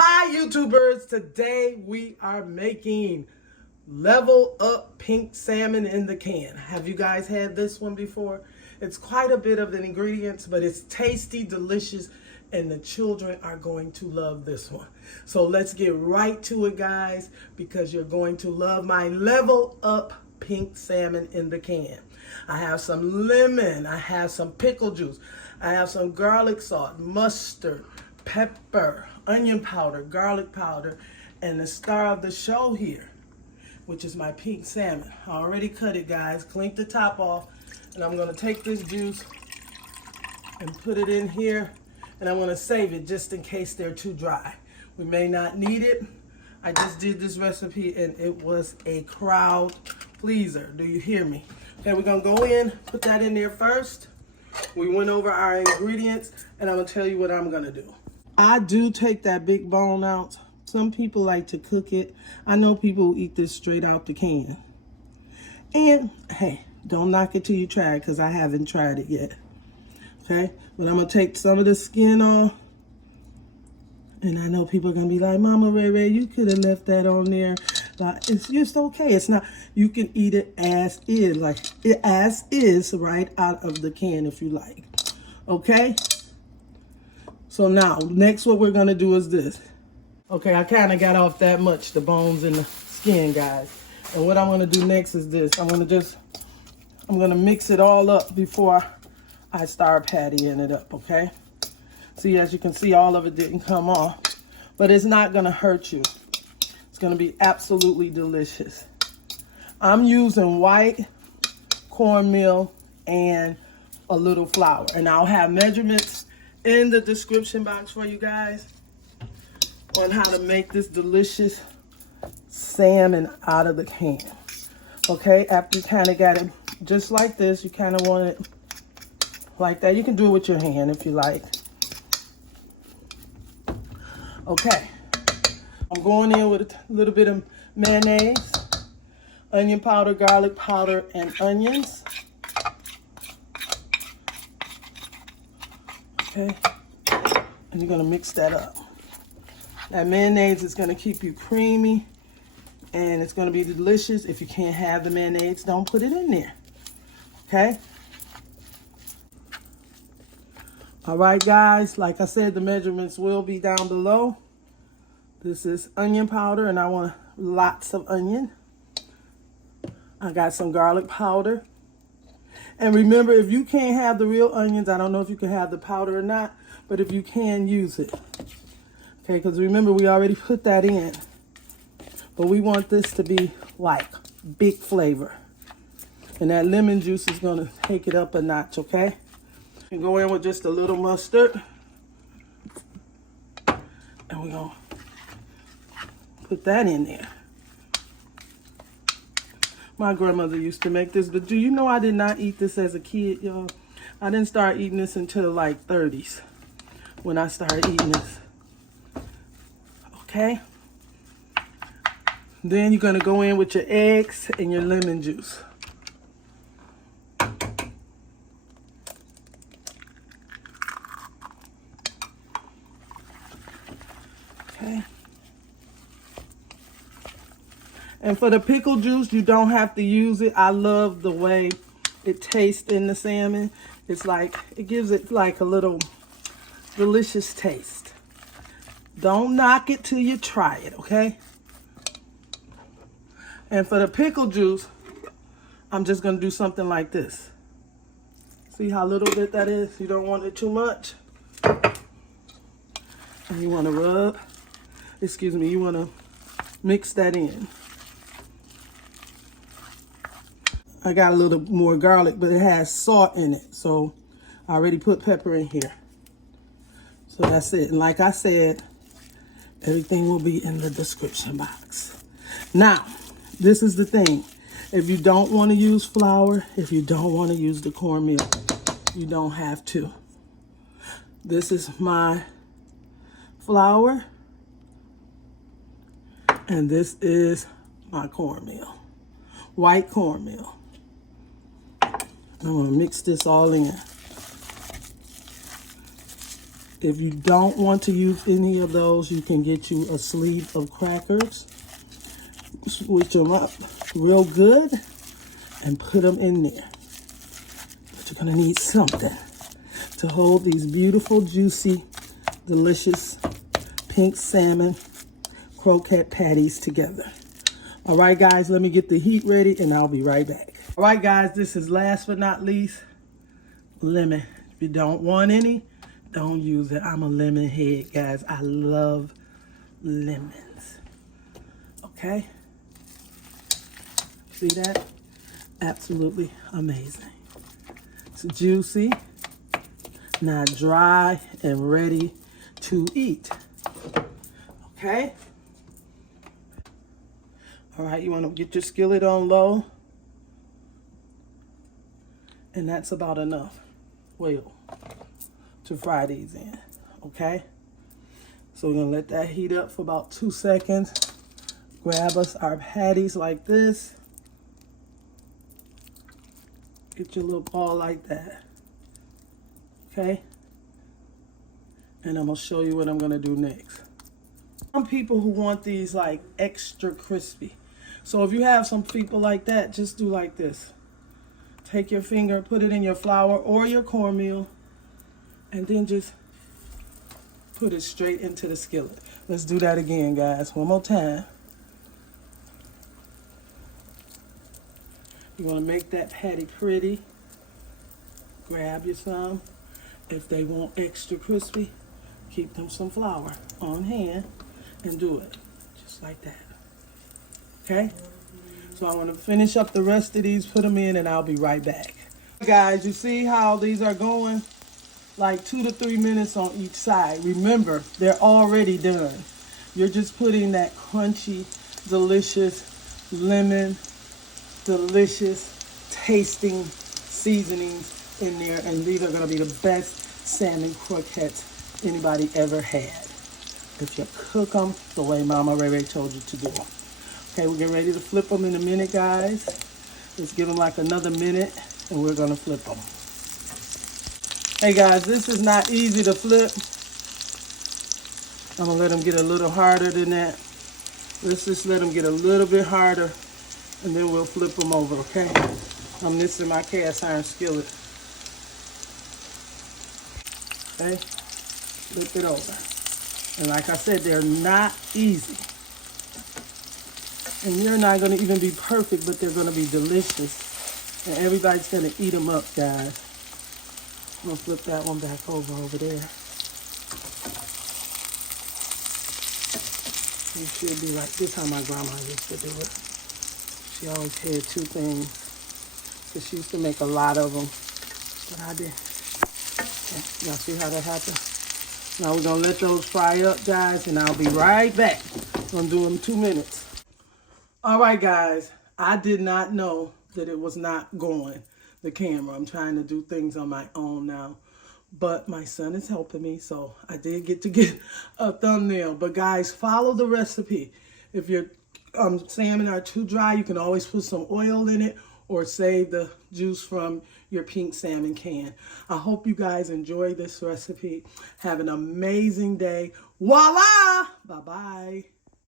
Hi YouTubers, today we are making level up pink salmon in the can. Have you guys had this one before? It's quite a bit of the ingredients, but it's tasty, delicious, and the children are going to love this one. So let's get right to it, guys, because you're going to love my level up pink salmon in the can. I have some lemon, I have some pickle juice, I have some garlic salt, mustard, pepper, onion powder, garlic powder, and the star of the show here, which is my pink salmon. I already cut it, guys. Clink the top off, and I'm gonna take this juice and put it in here, and I'm gonna save it just in case they're too dry. We may not need it. I just did this recipe and it was a crowd pleaser. Do you hear me? Okay, we're gonna go in, put that in there first. We went over our ingredients, and I'm gonna tell you what I'm gonna do. I do take that big bone out. Some people like to cook it. I know people who eat this straight out the can. And hey, don't knock it till you try it, because I haven't tried it yet. Okay, but I'm gonna take some of the skin off. And I know people are gonna be like, Mama Ray, you could have left that on there. It's just okay. It's not. You can eat it as is, like it as is, right out of the can if you like. Okay. So now, next what we're gonna do is this. Okay, I kind of got off that much, the bones and the skin, guys. And what I'm gonna do next is this. I'm gonna mix it all up before I start pattying it up, okay? See, as you can see, all of it didn't come off, but it's not gonna hurt you. It's gonna be absolutely delicious. I'm using white cornmeal and a little flour, and I'll have measurements in the description box for you guys on how to make this delicious salmon out of the can. Okay, after you kind of got it just like this, you kind of want it like that. You can do it with your hand if you like. Okay, I'm going in with a little bit of mayonnaise, onion powder, garlic powder, and onions. Okay, and you're gonna mix that up. That mayonnaise is gonna keep you creamy, and it's gonna be delicious. If you can't have the mayonnaise, don't put it in there, okay? All right, guys, like I said, the measurements will be down below. This is onion powder, and I want lots of onion. I got some garlic powder. And remember, if you can't have the real onions, I don't know if you can have the powder or not, but if you can, use it. Okay, because remember, we already put that in. But we want this to be like big flavor. And that lemon juice is going to take it up a notch, okay? You go in with just a little mustard. And we're going to put that in there. My grandmother used to make this, but do you know I did not eat this as a kid, y'all? I didn't start eating this until like 30s when I started eating this. Okay? Then you're gonna go in with your eggs and your lemon juice. Okay? And for the pickle juice, you don't have to use it. I love the way it tastes in the salmon. It's like, it gives it like a little delicious taste. Don't knock it till you try it, okay? And for the pickle juice, I'm just gonna do something like this. See how little bit that is? You don't want it too much. And you wanna you wanna mix that in. I got a little more garlic, but it has salt in it. So I already put pepper in here. So that's it. And like I said, everything will be in the description box. Now, this is the thing. If you don't want to use flour, if you don't want to use the cornmeal, you don't have to. This is my flour. And this is my cornmeal. White cornmeal. I'm going to mix this all in. If you don't want to use any of those, you can get you a sleeve of crackers, switch them up real good, and put them in there. But you're gonna need something to hold these beautiful, juicy, delicious pink salmon croquette patties together. All right, guys, let me get the heat ready and I'll be right back. All right, guys, this is last but not least, lemon. If you don't want any, don't use it. I'm a lemon head, guys. I love lemons. Okay? See that? Absolutely amazing. It's juicy, not dry, and ready to eat. Okay? All right, you want to get your skillet on low. And that's about enough oil to fry these in, okay? So we're gonna let that heat up for about 2 seconds. Grab us our patties like this. Get your little ball like that, okay? And I'm gonna show you what I'm gonna do next. Some people who want these like extra crispy. So if you have some people like that, just do like this. Take your finger, put it in your flour or your cornmeal, and then just put it straight into the skillet. Let's do that again, guys. One more time. You want to make that patty pretty. Grab you some. If they want extra crispy, keep them some flour on hand and do it just like that. Okay? So I want to finish up the rest of these, put them in, and I'll be right back. Guys, you see how these are going? Like 2 to 3 minutes on each side. Remember, they're already done. You're just putting that crunchy, delicious, lemon, delicious, tasting seasonings in there. And these are going to be the best salmon croquettes anybody ever had, if you cook them the way Mama Ray told you to do them. Okay, we're getting ready to flip them in a minute, guys. Let's give them like another minute, and we're gonna flip them. Hey guys, this is not easy to flip. I'm gonna let them get a little harder than that. Let's just let them get a little bit harder, and then we'll flip them over, okay? I'm missing my cast iron skillet. Okay, flip it over. And like I said, they're not easy. And you're not going to even be perfect, but they're going to be delicious. And everybody's going to eat them up, guys. I'm going to flip that one back over there. It should be like this, how my grandma used to do it. She always had 2 things, because she used to make a lot of them. But I did. Okay, y'all see how that happened? Now we're going to let those fry up, guys, and I'll be right back. I'm going to do them 2 minutes. All right, guys, I did not know that it was not going, the camera. I'm trying to do things on my own now, but my son is helping me, so I did get to get a thumbnail. But guys, follow the recipe. If your salmon are too dry, you can always put some oil in it or save the juice from your pink salmon can. I hope you guys enjoy this recipe. Have an amazing day. Voila! Bye-bye.